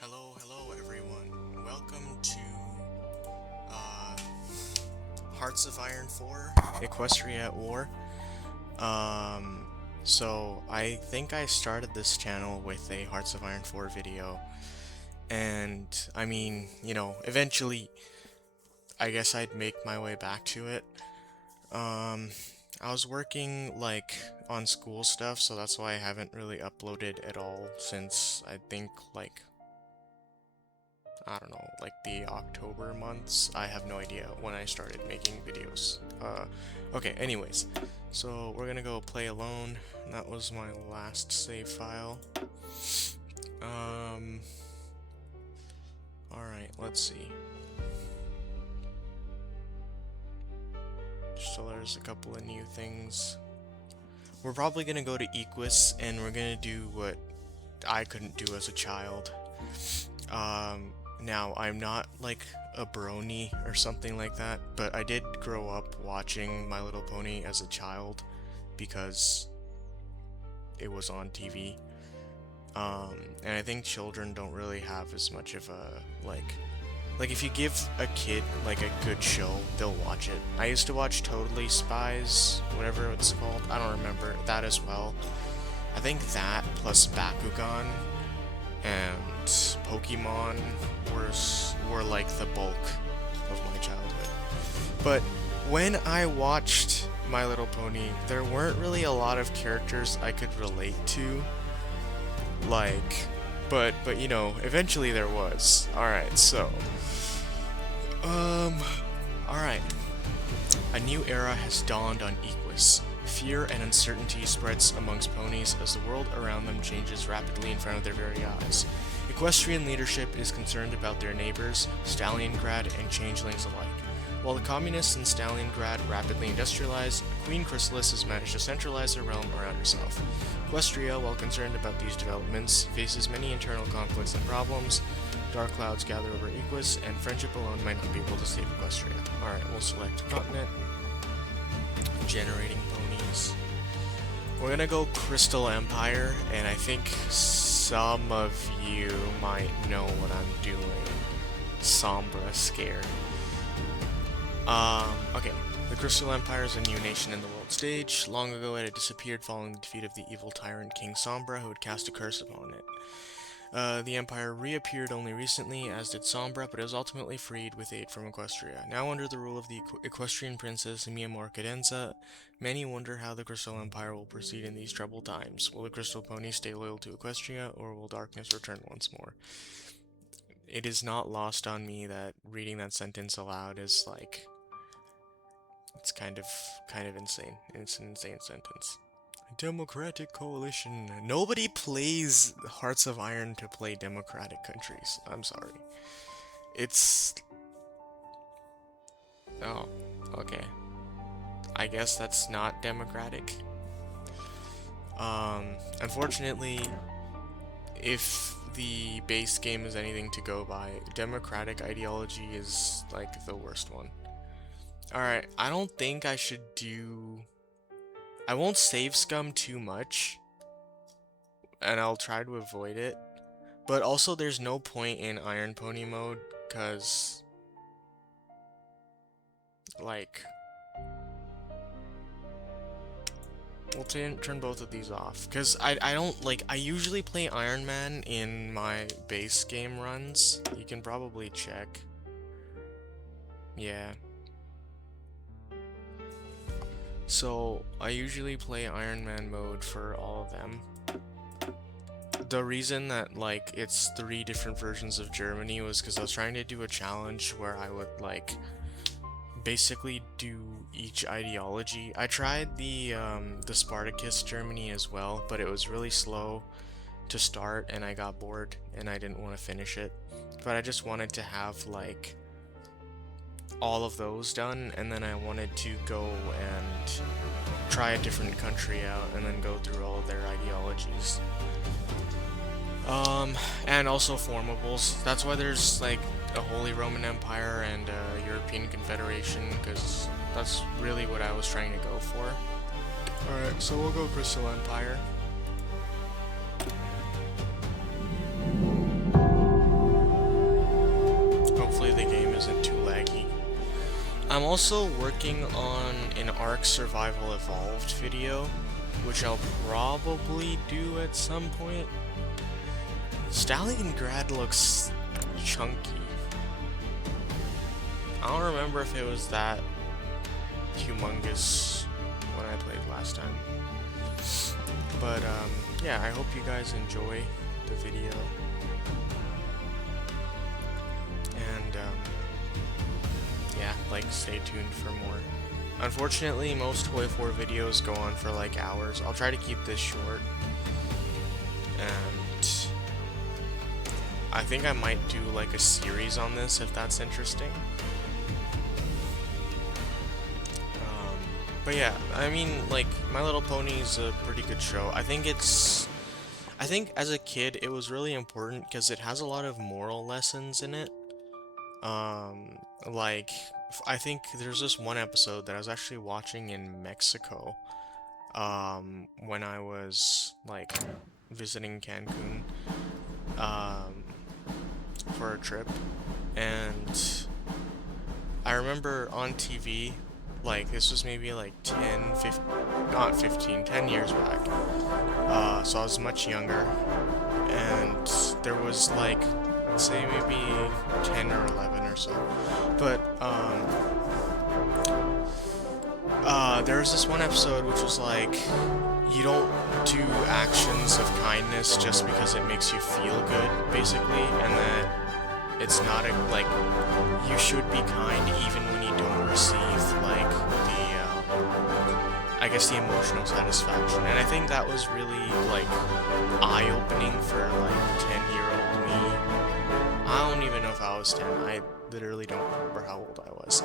Hello everyone. Welcome to uh, Hearts of Iron 4, Equestria at War. Um, so I think I started this channel with a Hearts of Iron 4 video, and I mean, eventually I guess I'd make my way back to it. Um, I was working on school stuff, so that's why I haven't really uploaded at all since I think I don't know, like the October months. I have no idea when I started making videos. Okay, anyways. So we're gonna go play alone. That was my last save file. Um, alright, let's see. So there's a couple of new things. We're probably gonna go to Equus and we're gonna do what I couldn't do as a child. Now, I'm not like a brony or something like that, but I did grow up watching My Little Pony as a child because it was on TV. And I think children don't really have as much of a, like if you give a kid like a good show, they'll watch it. I used to watch Totally Spies, whatever it's called, I don't remember, that as well. I think that plus Bakugan and Pokemon were like the bulk of my childhood. But when I watched My Little Pony, there weren't really a lot of characters I could relate to. But eventually there was. Alright, so alright. A new era has dawned on Equus. Fear and uncertainty spreads amongst ponies as the world around them changes rapidly in front of their very eyes. Equestrian leadership is concerned about their neighbors, Stalliongrad and changelings alike. While the communists in Stalliongrad rapidly industrialize, Queen Chrysalis has managed to centralize their realm around herself. Equestria, while concerned about these developments, faces many internal conflicts and problems. Dark clouds gather over Equus, and friendship alone might not be able to save Equestria. Alright, we'll select continent. Generating ponies. We're gonna go Crystal Empire, and I think some of you might know what I'm doing. Sombra scare. Okay. The Crystal Empire is a new nation in the world stage. Long ago it had disappeared following the defeat of the evil tyrant King Sombra, who had cast a curse upon it. The Empire reappeared only recently, as did Sombra, but it was ultimately freed with aid from Equestria. Now under the rule of the Equestrian princess Miyamor Cadenza, many wonder how the Crystal Empire will proceed in these troubled times. Will the Crystal Pony stay loyal to Equestria, or will darkness return once more? It is not lost on me that reading that sentence aloud is it's kind of insane. It's an insane sentence. Democratic coalition. Nobody plays Hearts of Iron to play democratic countries. I'm sorry. It's... Oh, okay. I guess that's not democratic. Unfortunately, if the base game is anything to go by, democratic ideology is like the worst one. Alright, I don't think I should do... I won't save scum too much, and I'll try to avoid it. But also, there's no point in Iron Pony mode, because... we'll turn both of these off. Because I don't, I usually play Iron Man in my base game runs. You can probably check. Yeah. So, I usually play Iron Man mode for all of them. The reason that, it's 3 different versions of Germany was because I was trying to do a challenge where I would, basically do each ideology. I tried the Spartacus Germany as well, but it was really slow to start, and I got bored, and I didn't want to finish it. But I just wanted to have, all of those done, and then I wanted to go and try a different country out and then go through all of their ideologies. And also formables. That's why there's a Holy Roman Empire and a European Confederation, because that's really what I was trying to go for. Alright, so we'll go Crystal Empire. isn't too laggy. I'm also working on an Ark Survival Evolved video, which I'll probably do at some point. Stalingrad looks chunky. I don't remember if it was that humongous when I played last time. But yeah, I hope you guys enjoy the video. And yeah, like, stay tuned for more. Unfortunately, most Toy 4 videos go on for like hours. I'll try to keep this short. And I think I might do like a series on this if that's interesting. But yeah, I mean, like, My Little Pony is a pretty good show. I think as a kid it was really important because it has a lot of moral lessons in it. Like, I think there's this one episode that I was actually watching in Mexico, when I was, like, visiting Cancun, for a trip, and I remember on TV, like, this was maybe like 10 years back, so I was much younger, and there was like, say maybe 10 or 11 or so, but there was this one episode which was like, you don't do actions of kindness just because it makes you feel good, basically, and that it's not a, like, you should be kind even when you don't receive, like, the, I guess the emotional satisfaction, and I think that was really, like, eye-opening for, like, 10-year-old me. I don't even know if I was 10, I literally don't remember how old I was.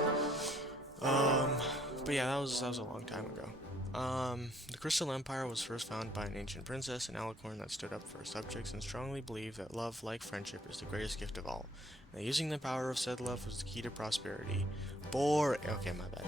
But yeah, that was a long time ago. The Crystal Empire was first founded by an ancient princess, an alicorn that stood up for her subjects and strongly believed that love, like friendship, is the greatest gift of all. And that using the power of said love was the key to prosperity. Okay, my bad.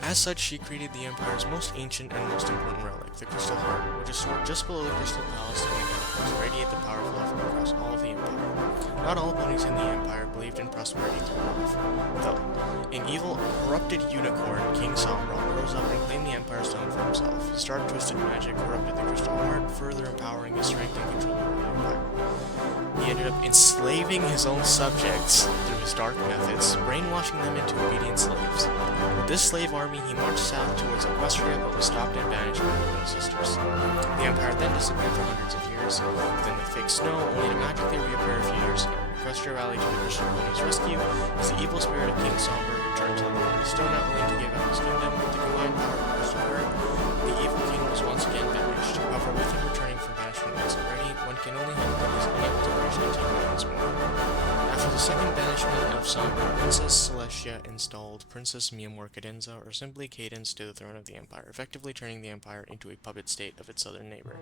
As such, she created the Empire's most ancient and most important relic, the Crystal Heart, which is stored just below the Crystal Palace in the capital to radiate the power of love from across all of the Empire. Not all ponies in the Empire believed in prosperity through love, though. An evil, corrupted unicorn, King Sombra, rose up and claimed the Empire's throne for himself. His dark, twisted magic corrupted the Crystal Heart, further empowering his strength and control over the Empire. He ended up enslaving his own subjects through his dark methods, brainwashing them into obedient slaves. With this slave army, he marched south towards Equestria, but was stopped and banished by the Little Sisters. The Empire then disappeared for hundreds of years, within the fake snow, only to magically reappear a few years ago. Equestria rallied to the Crystal Pony's rescue, as the evil spirit of King Sombra returned to the world. Still not willing to give up his kingdom, with the combined power of the Crystal Heart, the evil king was once again banished. However, with him returning from banishment once already, one can only hope that he is unable to reach the kingdom once more. After the second banishment of Sombra, Princess Celestia installed Princess Miamor Cadenza, or simply Cadence, to the throne of the Empire, effectively turning the Empire into a puppet state of its southern neighbor.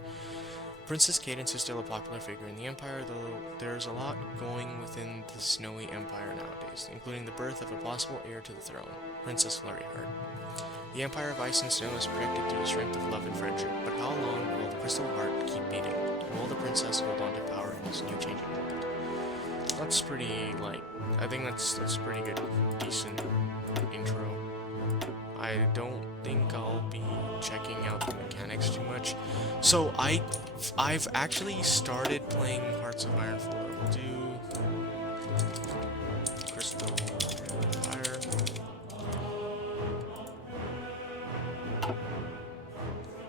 Princess Cadence is still a popular figure in the Empire, though there's a lot going within the snowy Empire nowadays, including the birth of a possible heir to the throne, Princess Flurryheart. The Empire of Ice and Snow is protected through the strength of love and friendship, but how long will the Crystal Heart keep beating? Will the princess hold on to power in this new changing world? That's pretty, like, I think that's pretty good, decent intro. I don't think I'll be checking out the mechanics too much. So I've actually started playing Hearts of Iron 4. We'll do Crystal Empire.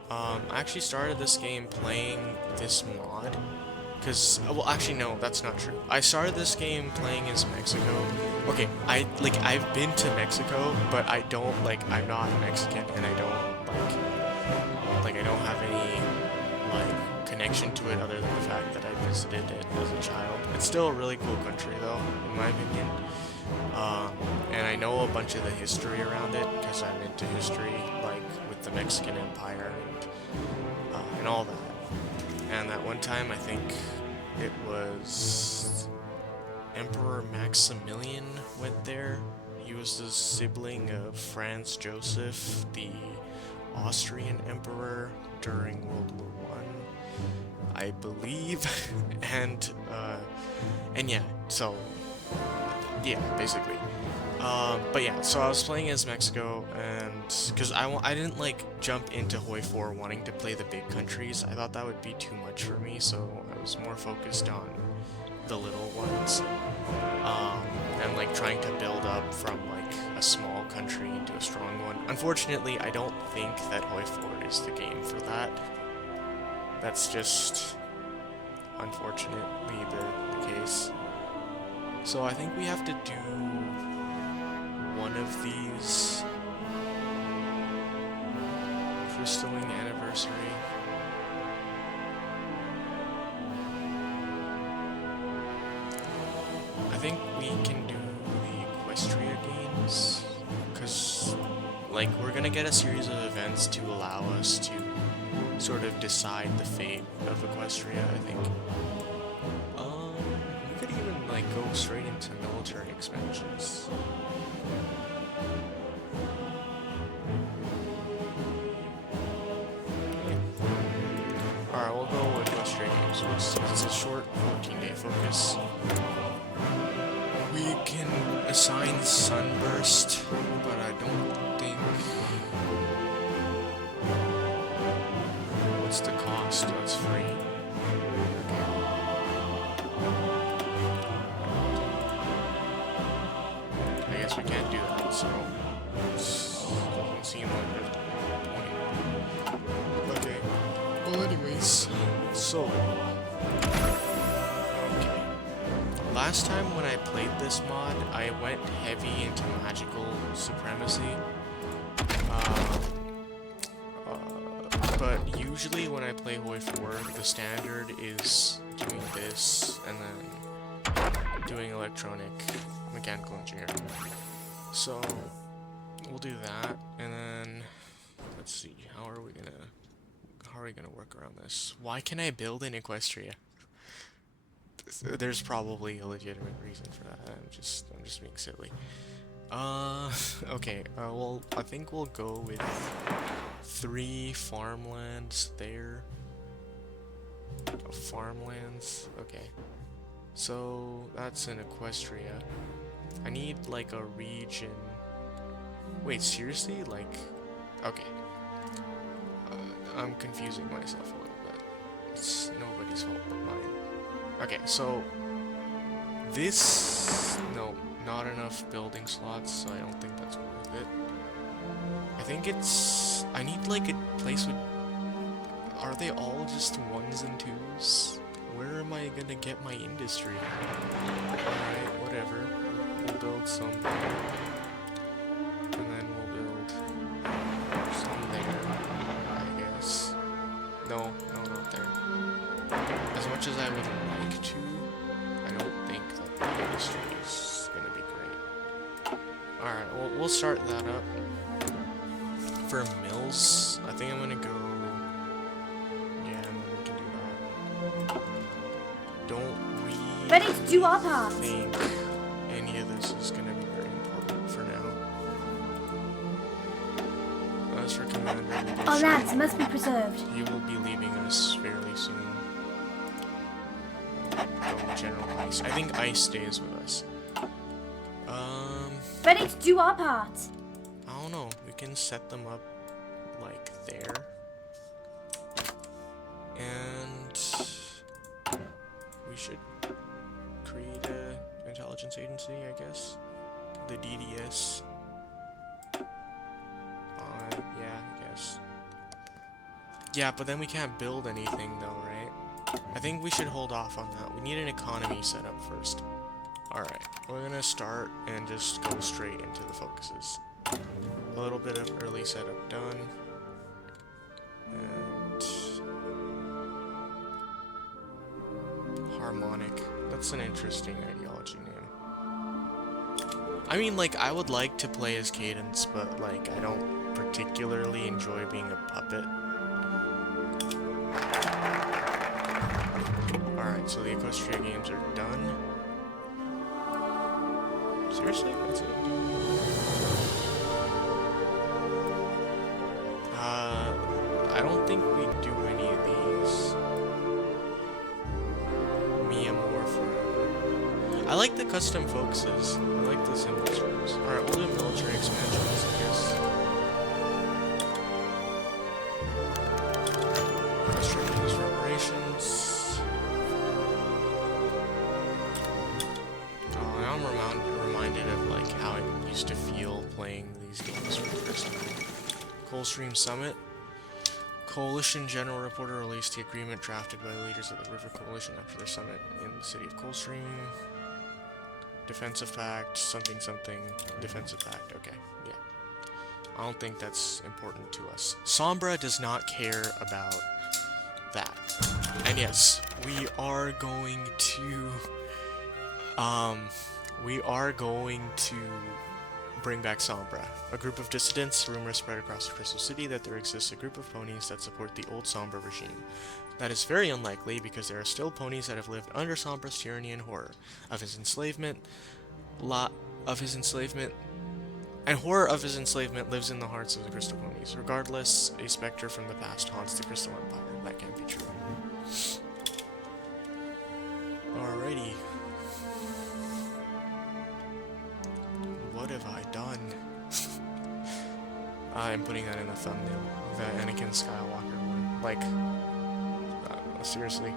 I actually started this game playing this mod. Because, well, actually, no, that's not true. I started this game playing as Mexico. Okay, I've been to Mexico, but I don't, I'm not Mexican, and I don't, I don't have any, connection to it other than the fact that I visited it as a child. It's still a really cool country, though, in my opinion. And I know a bunch of the history around it, because I'm into history, with the Mexican Empire and all that. And that one time, I think it was Emperor Maximilian went there. He was the sibling of Franz Joseph, the Austrian emperor during World War I believe. and yeah, so Yeah, basically. But yeah, so I was playing as Mexico, and because I didn't like jump into Hoi 4 wanting to play the big countries. I thought that would be too much for me, so I was more focused on the little ones, and like trying to build up from like a small country into a strong one. Unfortunately, I don't think that Hoi 4 is the game for that. That's just unfortunately the case. So I think we have to do one of these. Crystalline Anniversary. I think we can do the Equestria games, because like we're gonna get a series of events to allow us to sort of decide the fate of Equestria, I think. We could even like go straight into military expansions. Alright, we'll go with Equestria games. It's a short 14-day focus. We can assign Sunburst, but I don't think... What's the cost? That's free. I guess we can't do that, so... It doesn't seem like there's a point. Okay. Well, anyways, so... Okay. Last time when I played this mod, I went heavy into magical supremacy. But usually when I play Hoi 4, the standard is doing this, and then doing electronic mechanical engineering. So, we'll do that, and then, let's see, how are we gonna work around this? Why can I build in Equestria? There's probably a legitimate reason for that. I'm just being silly. Okay. Well, I think we'll go with 3 farmlands there. Farmlands. Okay. So that's in Equestria. I need like a region. Wait, seriously? Like, okay. I'm confusing myself a little bit. It's nobody's fault but mine. Okay, so this, no, not enough building slots, so I don't think that's worth it. I think it's, I need like a place with, are they all just 1s and 2s? Where am I gonna get my industry? Alright, whatever. We'll build some there. And then we'll build some there, I guess. No, not there. As much as I would like to, I don't think that the industry is gonna be great. Alright, well, we'll start that up. For mills, I think I'm gonna go... Yeah, we can do that. Don't really Ready to do our part. think any of this is gonna be very important for now. As for Commander Leadership, Our lands must be preserved. he will be leaving us fairly soon. General Ice. I think Ice stays with us. Ready to do our part. I don't know. We can set them up like there. And we should create a intelligence agency, I guess. The DDS. Yeah, I guess. Yeah, but then we can't build anything though, right? I think we should hold off on that. We need an economy set up first. Alright, we're gonna start and just go straight into the focuses. A little bit of early setup done. And... Harmonic. That's an interesting ideology name. I mean, like, I would like to play as Cadence, but, like, I don't particularly enjoy being a puppet. Alright, so the Equestria games are done. Seriously? That's it? I don't think we do any of these. Mia Moore forever. I like the custom focuses. I like the symbols for those. Alright, we'll do military expansions, I guess. Frustrations, reparations. Oh, now I'm reminded of like how it used to feel playing these games for the first time. Coldstream Summit. Coalition General Reporter released the agreement drafted by the leaders of the River Coalition after their summit in the city of Coldstream. Defensive Pact, something something, Defensive Pact, okay, yeah. I don't think that's important to us. Sombra does not care about that. And yes, we are going to bring back Sombra. A group of dissidents, rumors spread across the Crystal City that there exists a group of ponies that support the old Sombra regime. That is very unlikely because there are still ponies that have lived under Sombra's tyranny and horror of his enslavement. Horror of his enslavement lives in the hearts of the Crystal Ponies. Regardless, a specter from the past haunts the Crystal Empire. That can't be true. Alrighty. What have I done? I'm putting that in the thumbnail. The Anakin Skywalker one. Like, seriously.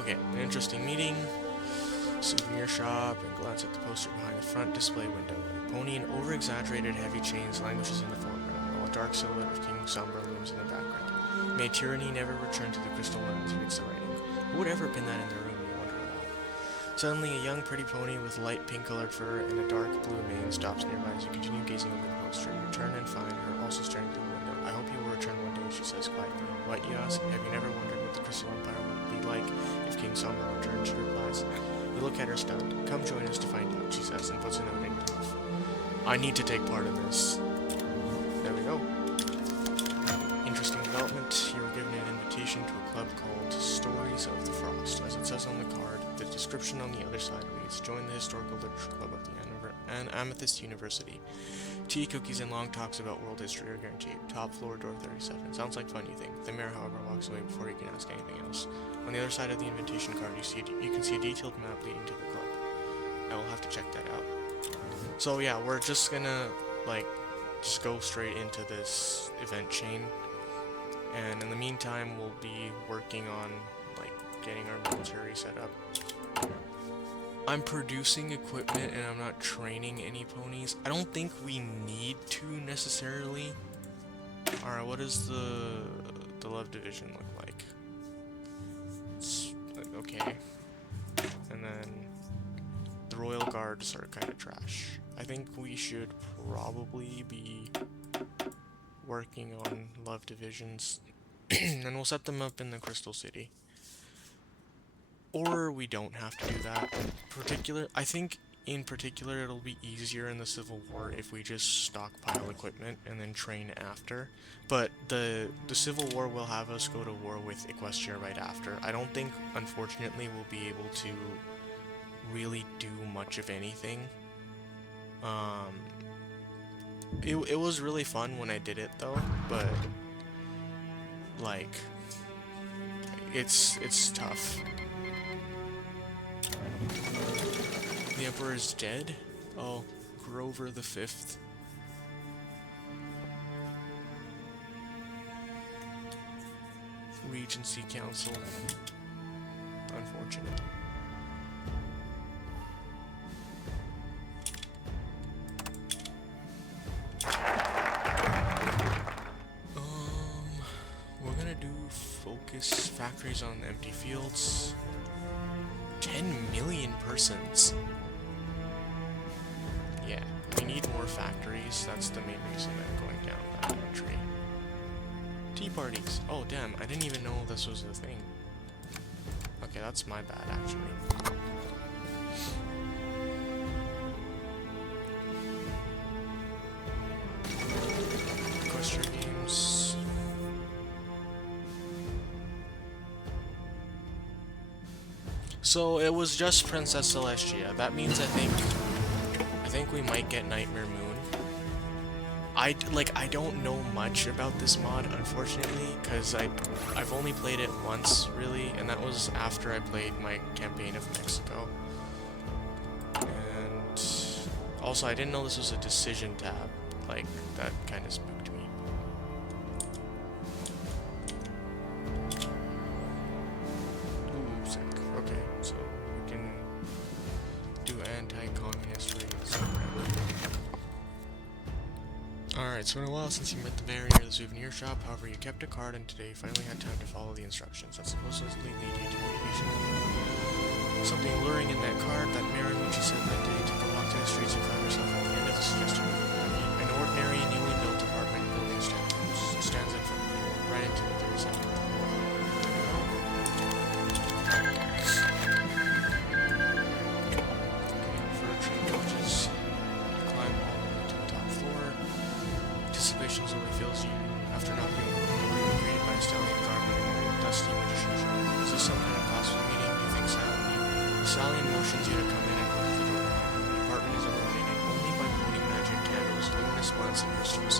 Okay, an interesting meeting. Souvenir shop, and glance at the poster behind the front display window. A pony in over-exaggerated heavy chains languishes in the foreground, while a dark silhouette of King Sombra looms in the background. May tyranny never return to the Crystal Lands, reads the writing. Who would ever pin that in their room, you wonder about. Suddenly, a young pretty pony with light pink-colored fur and a dark blue mane stops nearby as you continue gazing over the poster. You turn and find her also staring through the window. I hope you will return one day, she says quietly. What, you ask? Have you never wondered what the Crystal Empire would be like if King Sombra returned? She replies. You look at her stunned. Come join us to find out, she says, and puts a note in your mouth. I need to take part in this. There we go. Interesting development. You were given an invitation to a club called Stories of the Frost. As it says on the card, the description on the other side reads, join the Historical Literature Club of the Amethyst University. Tea, cookies, and long talks about world history are guaranteed. Top floor, door 37. Sounds like fun, you think. The mayor, however, walks away before you can ask anything else. On the other side of the invitation card, you can see a detailed map leading to the club. I will have to check that out. So yeah, we're just gonna, just go straight into this event chain. And in the meantime, we'll be working on, getting our military set up. I'm producing equipment and I'm not training any ponies. I don't think we need to necessarily. Alright, what does the Love Division look like? It's okay. And then the Royal Guards are kind of trash. I think we should probably be working on Love Divisions. And we'll set them up in the Crystal City. Or we don't have to do that. I think in particular it'll be easier in the Civil War if we just stockpile equipment and then train after. But the Civil War will have us go to war with Equestria right after. I don't think, unfortunately, we'll be able to really do much of anything. It was really fun when I did it though, but it's tough. The Emperor is dead? Oh, Grover the Fifth. Regency Council. Unfortunate. We're gonna do focus factories on empty fields. 10 million persons. Yeah, we need more factories. That's the main reason I'm going down that tree. Tea parties. Oh, damn, I didn't even know this was a thing. Okay, that's my bad, actually. Equestria games. So it was just Princess Celestia. That means I think we might get Nightmare Moon. I don't know much about this mod, unfortunately, because I've only played it once, really, and that was after I played my campaign of Mexico. And also, I didn't know this was a decision tab. Like, that kind of spooked me. Ooh, sick. Okay, so we can do anti-communist raids. Alright, so in a while since you met the barrier at the souvenir shop, however, you kept a card and today you finally had time to follow the instructions that supposedly lead you to completion. Something luring in that card, that mirror in which you said that day to go walk through the streets and find yourself at the end of the suggested route. An ordinary, newly built apartment building stands in front of you, right into the 32nd. For tree coaches, you climb all the way to the top floor. Anticipation slowly fills you. After knocking on the door, you're greeted by a stallion garment and a dusty magician shirt. Is this some kind of costly meeting? You think silently. The stallion motions you to come in and closes the door behind you. The apartment is illuminated only by floating magic candles, luminous plants, and crystals.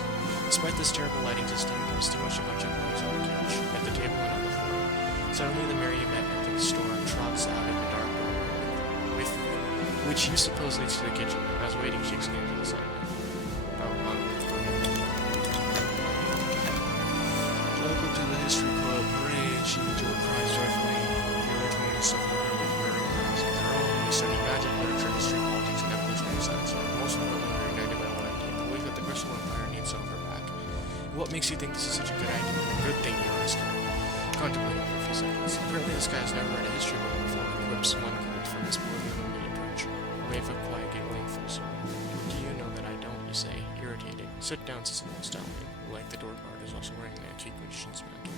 Despite this terrible lighting system, you can distinguish a bunch of ponies on the couch, at the table, and on the floor. Suddenly, the Mary you met at the store trots out of the dark room, with which you suppose leads to the kitchen. As waiting, she exclaims with a sign. Welcome to the History Club. Hooray! She cries joyfully. Your opponents of order with wearing crowns of their own. You study magic, literature, history, politics, and evolutionary science. Most importantly, we're united by one idea: the belief that the Crystal Empire needs Sombra back. What makes you think this is such a good idea? Good thing, you ask. Contemplating for a few seconds. Apparently, this guy has never read a history book before. Quips one quote from this poorly illuminated bridge. A wave of quiet giggling full circle. Do you know that I don't? You say, irritated. Sit down, says an old stallion. Like the door guard is also wearing an antique magician's mantle.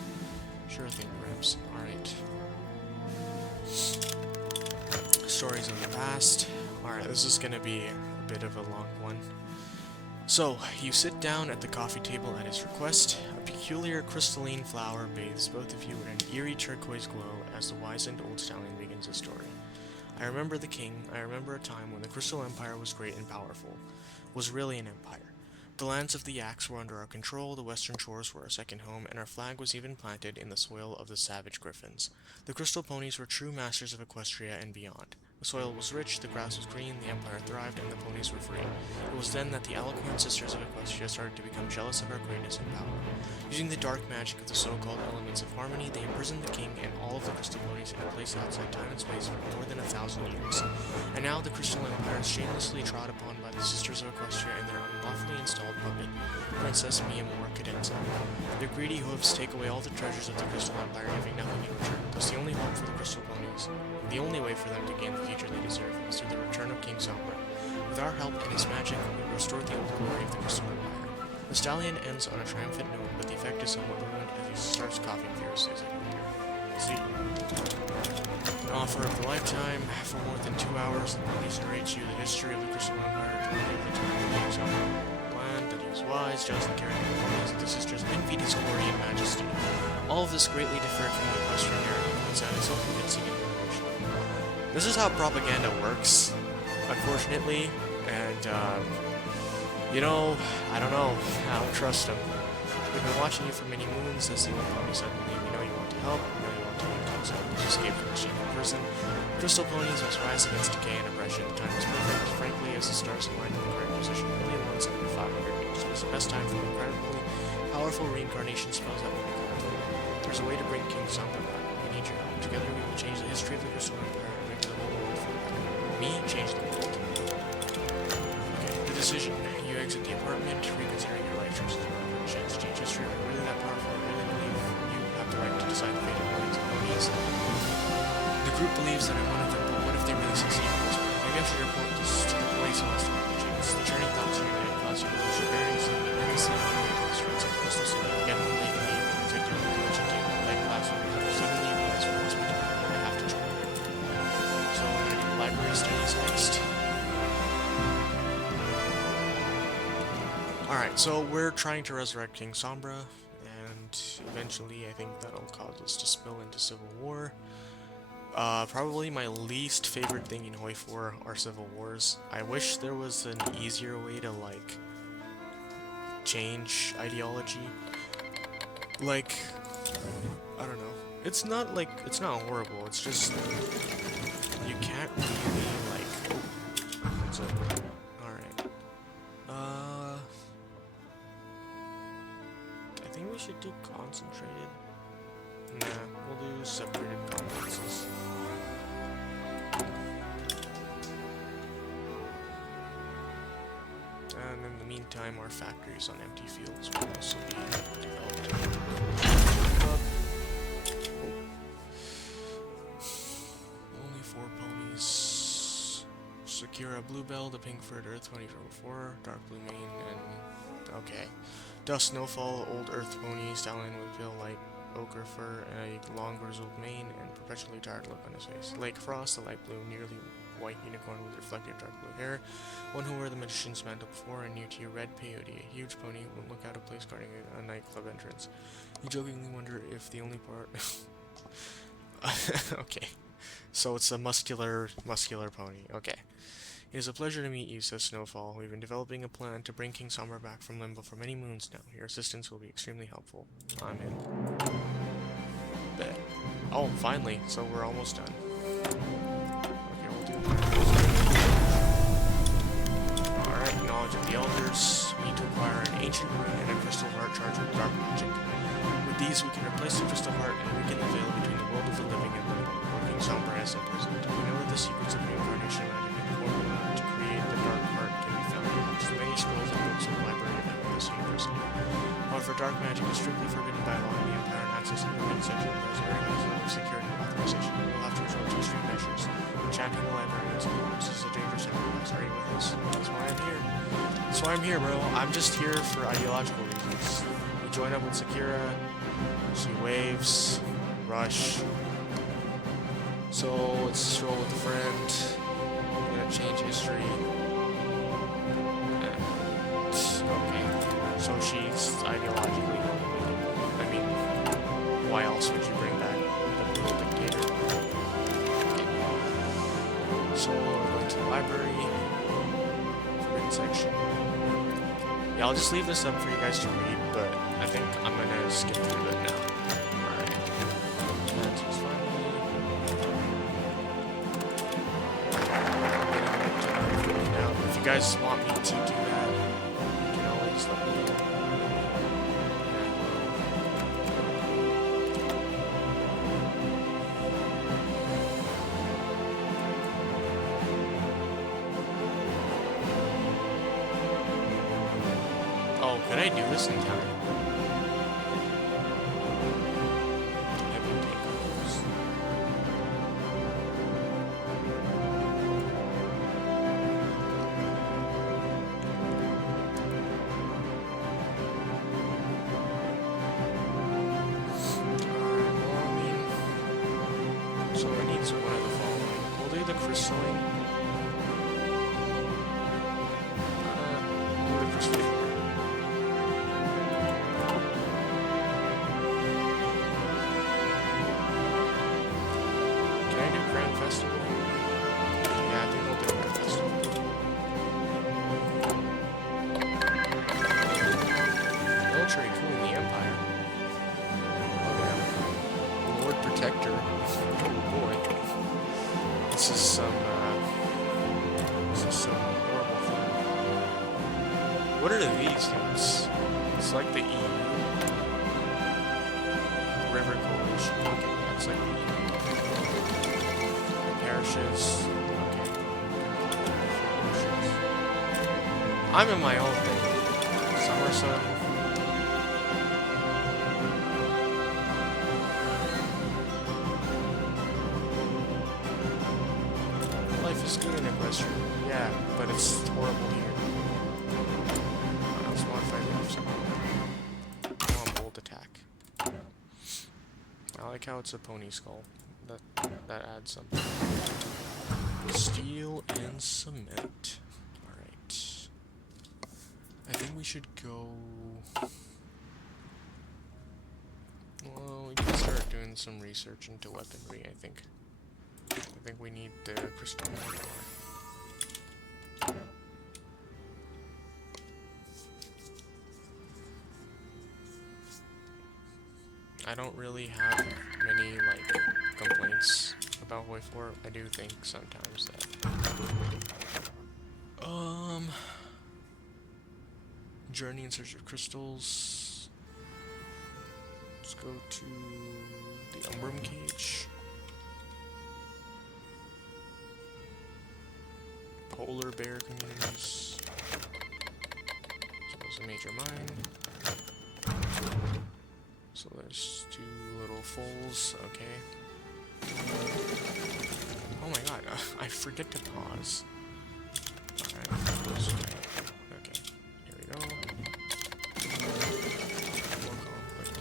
Sure thing, Gramps. Alright. Stories of the past. Alright, this is gonna be a bit of a long one. So, you sit down at the coffee table at his request. A peculiar crystalline flower bathes both of you in an eerie turquoise glow as the wizened old stallion begins his story. I remember the king. I remember a time when the Crystal Empire was great and powerful. Was really an empire. The lands of the Yaks were under our control, the western shores were our second home, and our flag was even planted in the soil of the savage griffins. The crystal ponies were true masters of Equestria and beyond. The soil was rich, the grass was green, the empire thrived, and the ponies were free. It was then that the eloquent sisters of Equestria started to become jealous of our greatness and power. Using the dark magic of the so-called elements of harmony, they imprisoned the king and all of the crystal ponies in a place outside time and space for more than 1,000 years. And now the Crystal Empire is shamelessly trod upon by the sisters of Equestria and their unlawfully installed puppet, Princess Miyamura Cadenza. Their greedy hooves take away all the treasures of the Crystal Empire, giving nothing in return. Thus the only hope for the crystal ponies, the only way for them to gain the future they deserve, is through the return of King Sombra. With our help and his magic, we will restore the old glory of the Crystal Empire. The stallion ends on a triumphant note, but the effect is somewhat ruined as he starts coughing furiously as I go there. See. An offer of a lifetime. For more than 2 hours, the ponies narrate you the history of the Crystal Empire, told you the time of King Sombra. Land that he was wise, just and caring for the ponies, the sisters envied his glory and majesty. All of this greatly differed from the Equestrian narrative, and sounded so convincing and motivational. This is how propaganda works, unfortunately, and, you know, I don't know. I don't trust him. We've been watching you for many moons, says the old pony suddenly. We know you want to help, we know you want to make King Sombra escape from the shameful prison. Crystal ponies must rise against decay and oppression. The time is perfect. Frankly, as the stars align in the correct position, only in once every 500 years. It is the best time for incredibly powerful reincarnation spells that will be called. There's a way to bring King Sombra back. We need your help. Together we will change the history of the Crystal Empire and make the whole world feel better. Me, change the world. Okay, the decision. You exit the apartment, reconsidering your life choices. You have a chance to change history. Are you really that powerful? I really believe you have the right to decide the fate of millions of ponies. The group believes that I'm one of them, but what if they really succeed in this? Maybe I should report this to the police who wants to make the chance. The turning thoughts are united, cause you to lose your bearings, and earnestly on the crossroads of Crystal City. Again, one late in the evening, take your look at what you do. Like class will suddenly you realize what must be done. I have to join you. So I'm gonna do library studies next. Alright, so we're trying to resurrect King Sombra, and eventually I think that'll cause us to spill into civil war. Probably my least favorite thing in Hoi 4 are civil wars. I wish there was an easier way to, like, change ideology. Like, I don't know. It's not like, it's not horrible, it's just, you can't really, like, oh, what's up? Alright. I think we should do concentrated. Nah, we'll do separated complexes. And in the meantime, our factories on empty fields will also be developed. Only 4 ponies. Sakura Bluebell, the Pinkford Earth Pony from before, Dark Blue Mane, and okay. Dust Snowfall, Old Earth Pony, Stallion with pale light ochre fur, and a long grizzled mane, and perpetually tired look on his face. Lake Frost, the light blue, nearly white unicorn with reflective dark blue hair, one who wore the magician's mantle before, and near to your red peyote, a huge pony who won't look out of place guarding a nightclub entrance. You jokingly wonder if the only part... okay, so it's a muscular pony, okay. It is a pleasure to meet you, says Snowfall. We've been developing a plan to bring King Sombra back from limbo for many moons now. Your assistance will be extremely helpful. I'm in. Bet. Oh, finally, so we're almost done. Okay, we'll do alright, knowledge of the elders. We need to acquire an ancient rune and a crystal heart charged with dark magic. With these, we can replace the crystal heart and weaken the veil between the world of the living and limbo, where King Sombra is imprisoned. We know that the secrets of reincarnation magic and the formula to create the dark heart can be found amongst the many scrolls and books of the library of this university. However, dark magic is strictly forbidden by law in the Empire, and access to the hidden section of the area has no security and authorization. We will have to resort to extreme measures. Enchanting the library is a dangerous enterprise. Are you with us? That's why I'm here. That's why I'm here, bro. I'm just here for ideological reasons. We join up with Sakura. She waves. Rush. So let's stroll with a friend. We're gonna change history. Okay. So she's ideologically motivated. I mean, why else would you bring back the brutal dictator? Okay. So we're going to the library. Forbidden section. Yeah, I'll just leave this up for you guys to read, but I think I'm gonna skip through it now. Alright. That's finally. Now, if you guys want me to do that, you can always let me know. Oh, could I do this in time? Heavy takeovers. So I need one of the following. We'll do the crystalline. We'll do the crystalline. Can I do Grand Festival? Yeah, I think we'll do Grand Festival. Military coup in the Empire. Okay. Lord Protector. Oh boy. This is some horrible thing. What are these things? It's like the EU. River Coalition. Okay, that's like the EU. The parishes. Okay. I'm in my own thing. Summer Sun. Life is good in Equestria. Yeah, but it's horrible here. Let's modify the offset. Come on, bold attack. I like how it's a pony skull. That adds something. Steel and cement. Alright. I think we should go... Well, we can start doing some research into weaponry, I think. I think we need the crystal more. I don't really have many, like, complaints about Hoi 4. I do think sometimes that... Journey in search of crystals. Let's go to the Umbrum Cage. Polar bear communities. So there's a major mine. So there's 2 little foals, okay. Oh my god, I forget to pause. Alright, okay, here we go. More conflict.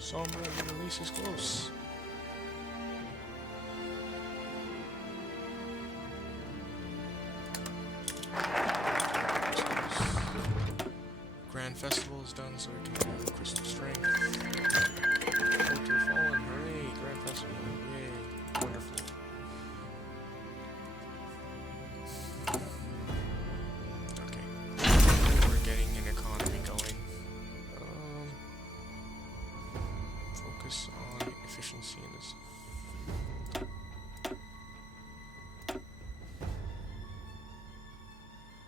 Sombra, the release is close. Grand Festival is done, so we can do Crystal Strength. Altar Fallen, hooray! Grand Festival, yay! Wonderful. Okay. We're getting an economy going. Focus on efficiency in this.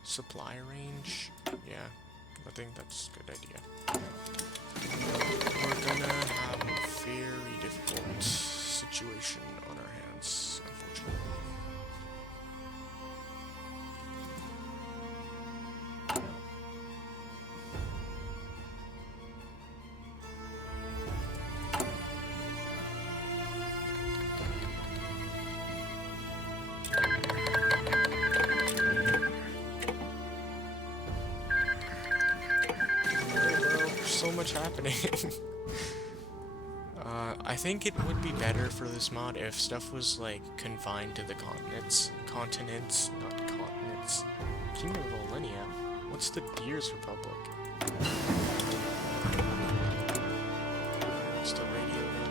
Supply range? Yeah. I think that's a good idea. We're gonna have a very difficult situation on our hands, unfortunately. So much happening. I think it would be better for this mod if stuff was like confined to the continents, not continents. Kingdom of Olenia. What's the Gears Republic? It's the radio gun.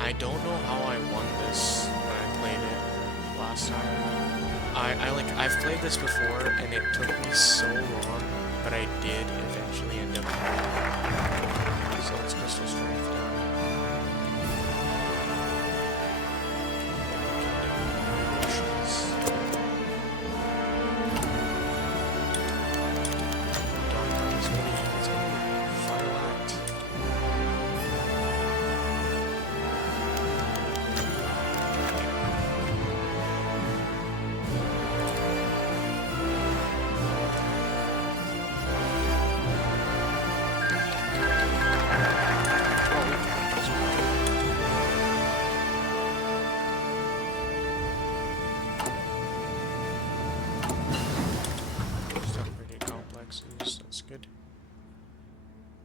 I don't know how I won this when I played it last time. I've played this before and it took me so long, but I did eventually end up winning. So it's Crystal Strength done. That's good.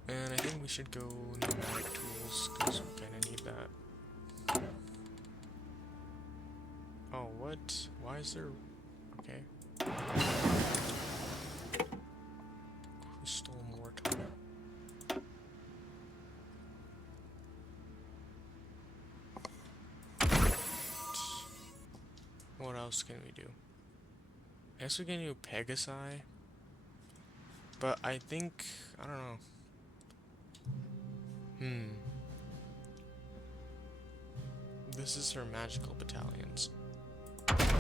And I think we should go pneumatic tools, because we kind of need that. Oh, what? Why is there... Okay. Crystal mortar. What else can we do? I guess we can do Pegasi. But I think... I don't know. This is her magical battalions.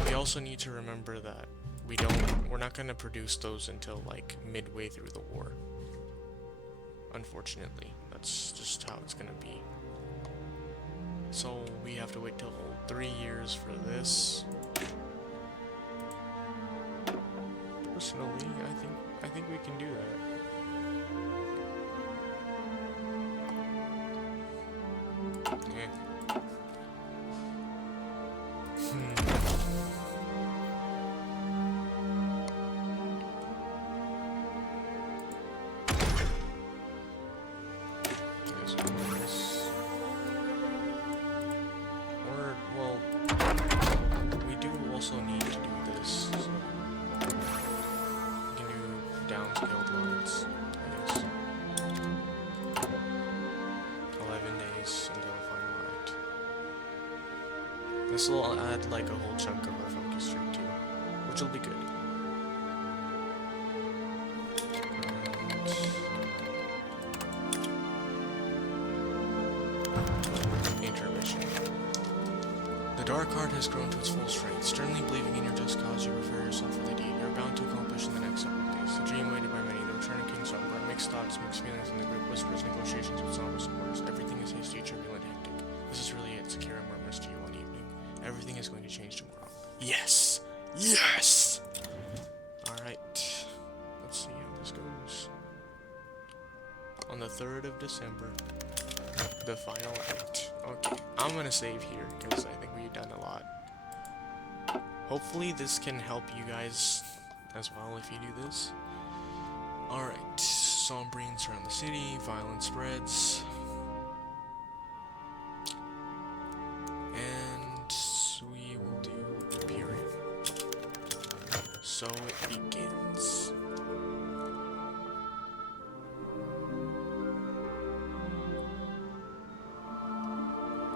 We also need to remember that we're not going to produce those until like midway through the war. Unfortunately, that's just how it's going to be. So we have to wait till 3 years for this. Personally, I think we can do that. Yeah. this will add like a whole chunk of our focus tree too, which will be good. And intermission. The dark heart has grown to its full strength. Sternly believing in your just cause, you refer yourself with a deed you are bound to accomplish in the next several days. The dream waited by many, the return of King Sombra. Mixed thoughts, mixed feelings, and the group whispers, negotiations with Sombra supporters. Everything is hasty, turbulent, hectic. This is really it, Sakura murmurs to you one evening. Everything is going to change tomorrow. Yes! Yes! Alright. Let's see how this goes. On the 3rd of December, the final act. Okay, I'm gonna save here, because I think we've done a lot. Hopefully this can help you guys as well if you do this. Alright, Sombrians surround the city, violence spreads. And we will do period. So it begins.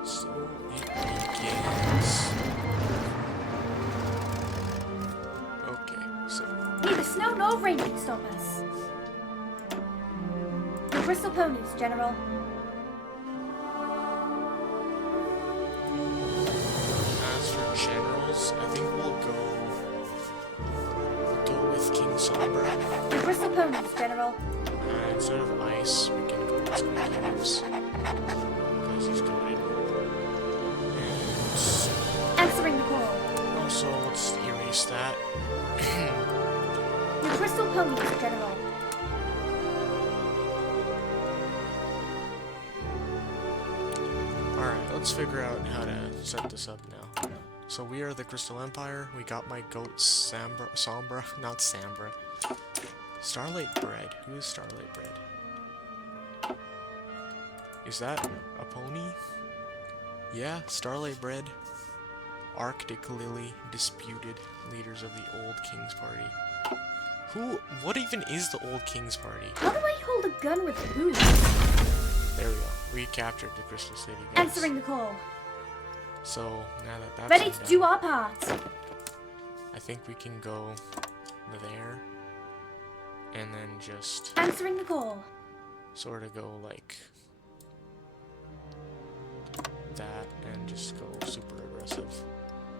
So it begins. Okay, so Neither snow nor rain can stop us. The Crystal Ponies, General. as for generals, I think we'll go with King Sombra. The Crystal Ponies, General. Instead of ice, we can go with Squeakies. Because he's goaded. And Answering the call. also, let's erase that. The Crystal Ponies, General. Alright, let's figure out how to set this up now. So we are the Crystal Empire. We got my goat Sombra, not Sambra. Starlight Bread. Who is Starlight Bread? Is that a pony? Yeah, Starlight Bread. Arctic Lily, disputed leaders of the Old King's Party. What even is the Old King's Party? How do I hold a gun with who? There we go. We captured the Crystal City, guys. Answering the call. So, now that that's Ready done, to do our part. I think we can go there. And then just Answering the call. sort of go like that and just go super aggressive.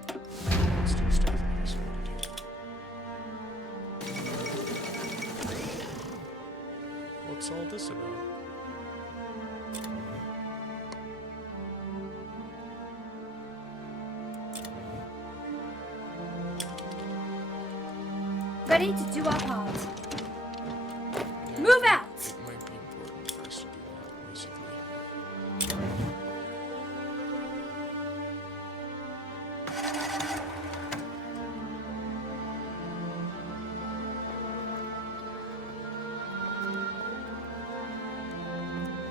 Let's do stuff I guess we want to do. What's all this about? Ready to do our part. Move out! It might be important for us to do that, basically.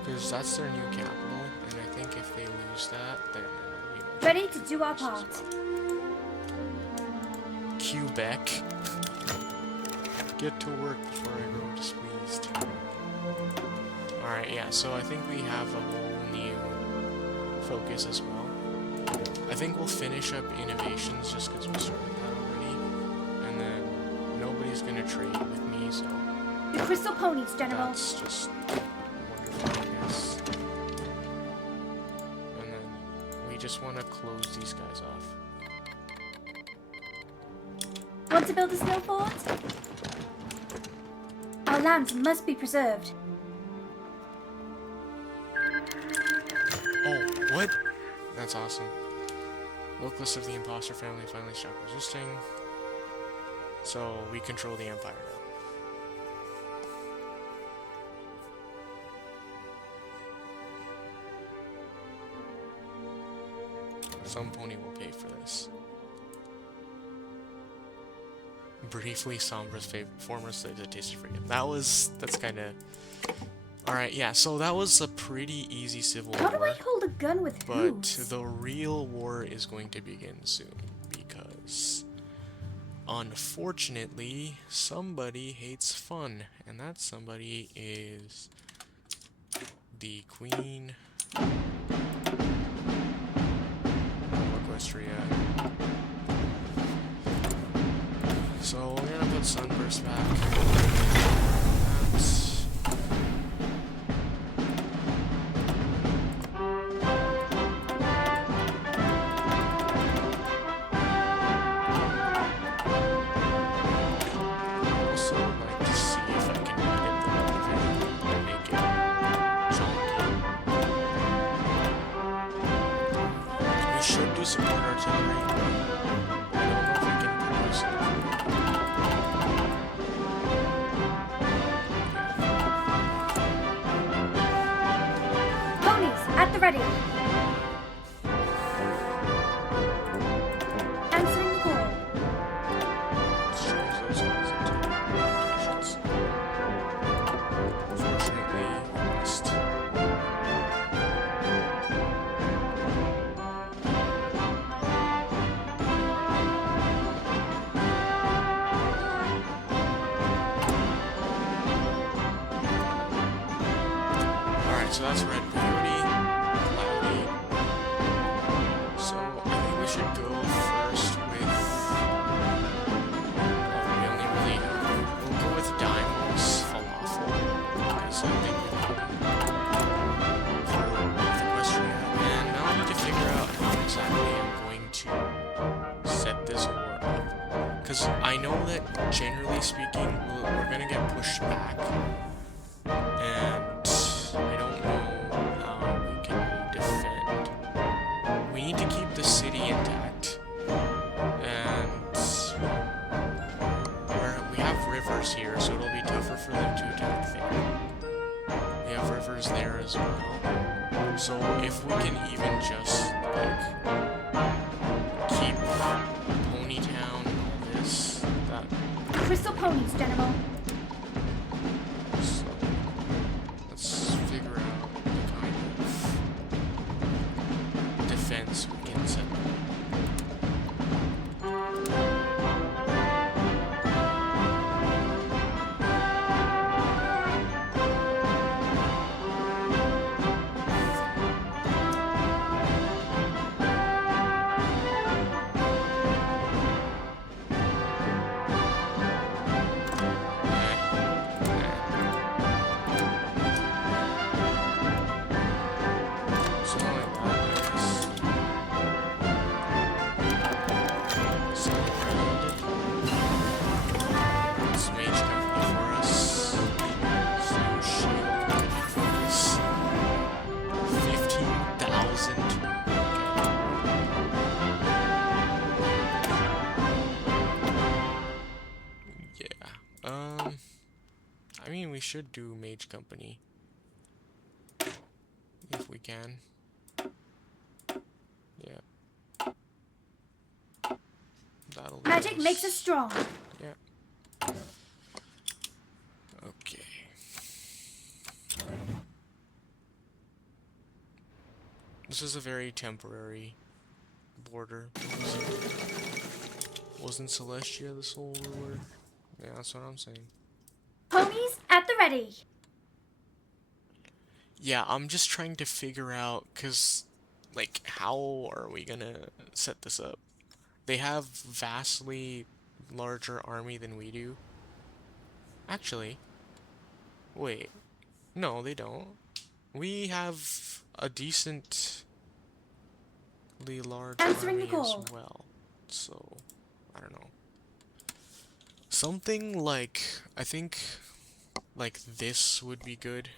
Because that's their new capital, and I think if they lose that, then we won't. Ready to do our part. Quebec. Get to work before I grow displeased. Alright, yeah, so I think we have a whole new focus as well. I think we'll finish up innovations just because we started that already. And then nobody's gonna trade with me, so The Crystal Ponies, General. that's just wonderful, I guess. And then we just want to close these guys off. Want to build a snow fort? Our lands must be preserved. Oh, what? That's awesome. Localists of the imposter family finally stopped resisting. So we control the empire now. Some pony will pay for this. Briefly, Sombra's former slaves had tasted freedom. That's kind of... Alright, yeah, so that was a pretty easy civil How do war. I hold a gun with But hooves? the real war is going to begin soon, because unfortunately, somebody hates fun, and that somebody is the Queen. Look what Equestria. So we're gonna put Sunburst back. That's... also like to see if I can edit the weapon and make it chunky. We should do support artillery. I don't know if we can produce it. Ponies, at the ready. Answering the call. Let's change those guys into conditions. Unfortunately, we missed. Alright, so that's red beauty, cloudy. So I think we should go first with. Oh, we only really have. We'll go with Daimo's falafel because I think we're for the Equestria. And now I need to figure out how exactly I'm going to set this war up. Because I know that generally speaking, we're gonna get pushed back. And I don't know how we can defend. We need to keep the city intact. And we have rivers here, so it'll be tougher for them to attack there. We have rivers there as well. So if we can even just like keep Ponytown and all this, that Crystal ponies, General. so let's figure out the kind of defense we can set up. I mean, we should do Mage Company. If we can. Yeah. That'll be Magic nice. makes us strong. Yeah. Okay. This is a very temporary border. Wasn't Celestia the sole ruler? Yeah, that's what I'm saying. Ponies, at the ready. Yeah, I'm just trying to figure out, cause, like, how are we gonna set this up? They have vastly larger army than we do. Actually, wait, no, they don't. We have a decently large Answering the army call. as well. So, I don't know. Something like, I think, like this would be good.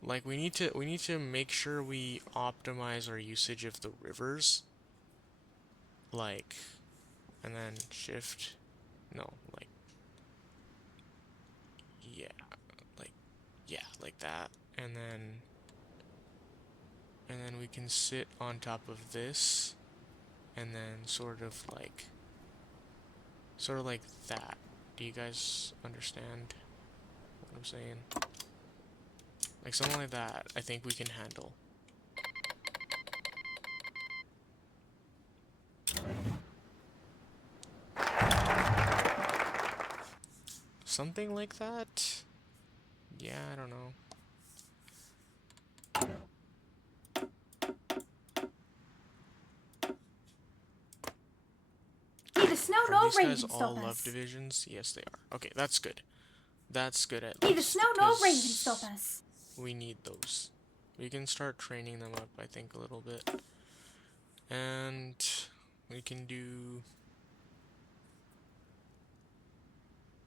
Like we need to make sure we optimize our usage of the rivers. Like, and then shift. No, like, yeah, like that. And then we can sit on top of this, and then sort of like that. Do you guys understand what I'm saying? Like something like that, I think we can handle. Something like that? Yeah, I don't know. snow Are nor these rain guys can all stop love us. divisions? Yes, they are. Okay, that's good. That's good at Neither least, snow nor rain can 'cause stop us. we need those. We can start training them up, I think, a little bit. And we can do...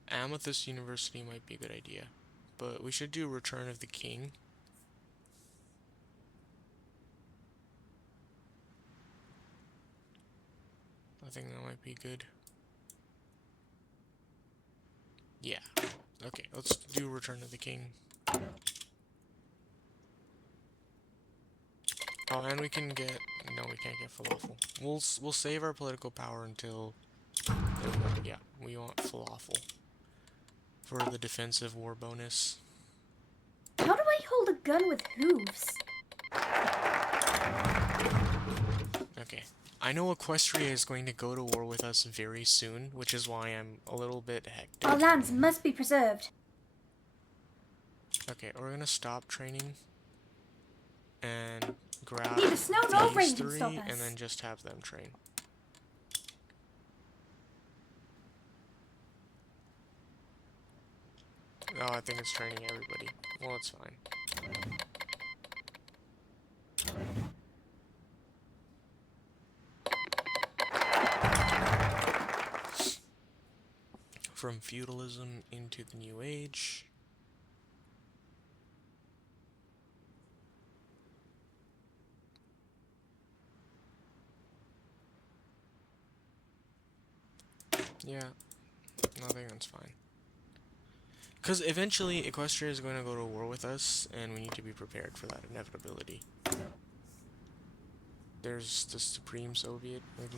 Amethyst University might be a good idea. But we should do Return of the King. I think that might be good. Yeah. Okay, let's do Return of the King. Oh, and we can get... No, we can't get falafel. We'll save our political power until... There we go. Yeah, we want falafel. For the defensive war bonus. How do I hold a gun with hooves? Okay. I know Equestria is going to go to war with us very soon, which is why I'm a little bit hectic. Our lands must be preserved. Okay, we're gonna stop training. And grab Neither snow nor rain these can stop three, us. and then just have them train. Oh, I think it's training everybody. Well, it's fine. From feudalism into the new age. Yeah, I think that's fine. Because eventually Equestria is going to go to war with us, and we need to be prepared for that inevitability. There's the Supreme Soviet in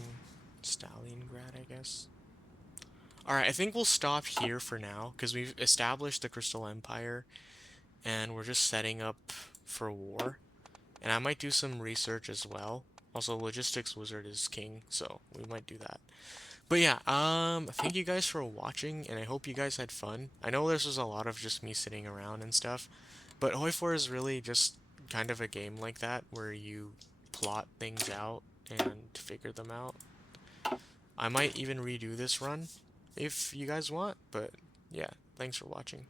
Stalingrad, I guess. Alright, I think we'll stop here for now, because we've established the Crystal Empire, and we're just setting up for war. And I might do some research as well. Also, Logistics Wizard is king, so we might do that. But yeah, thank you guys for watching, and I hope you guys had fun. I know this was a lot of just me sitting around and stuff, but Hoi 4 is really just kind of a game like that, where you plot things out and figure them out. I might even redo this run, if you guys want, but yeah, thanks for watching.